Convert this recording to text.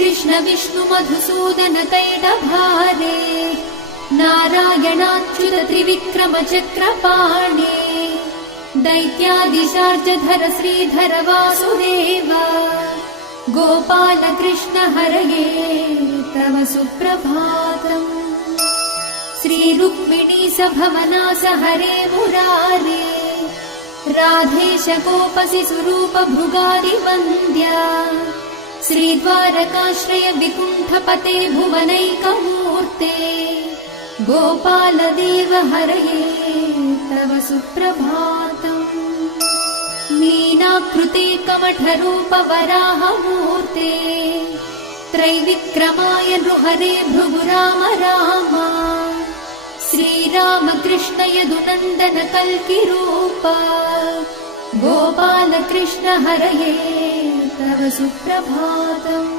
श्रीकृष्ण विष्णु मधुसूदन कैटभारे नारायणाच्युत त्रिविक्रम चक्रपाणे दैत्यादिशार्जधर श्रीधर वासुदेव गोपाल कृष्ण हरये तव सुप्रभातम्। श्री रुक्मिणी सभवनास हरे मुरारे राधेश गोपसि स्वरूप भृगादि वन्द्या श्रीद्वारकाश्रय विकुण्ठपते भुवनैकमूर्ते गोपाल देव हरये तव सुप्रभातम्। मीनाकृते कमठरूप वराहमूर्ते त्रैविक्रमाय नृहरे भृगु राम राम श्रीराम कृष्ण यदुनन्दन कल्किरूप गोपाल कृष्ण हरये तव सुप्रभातम्।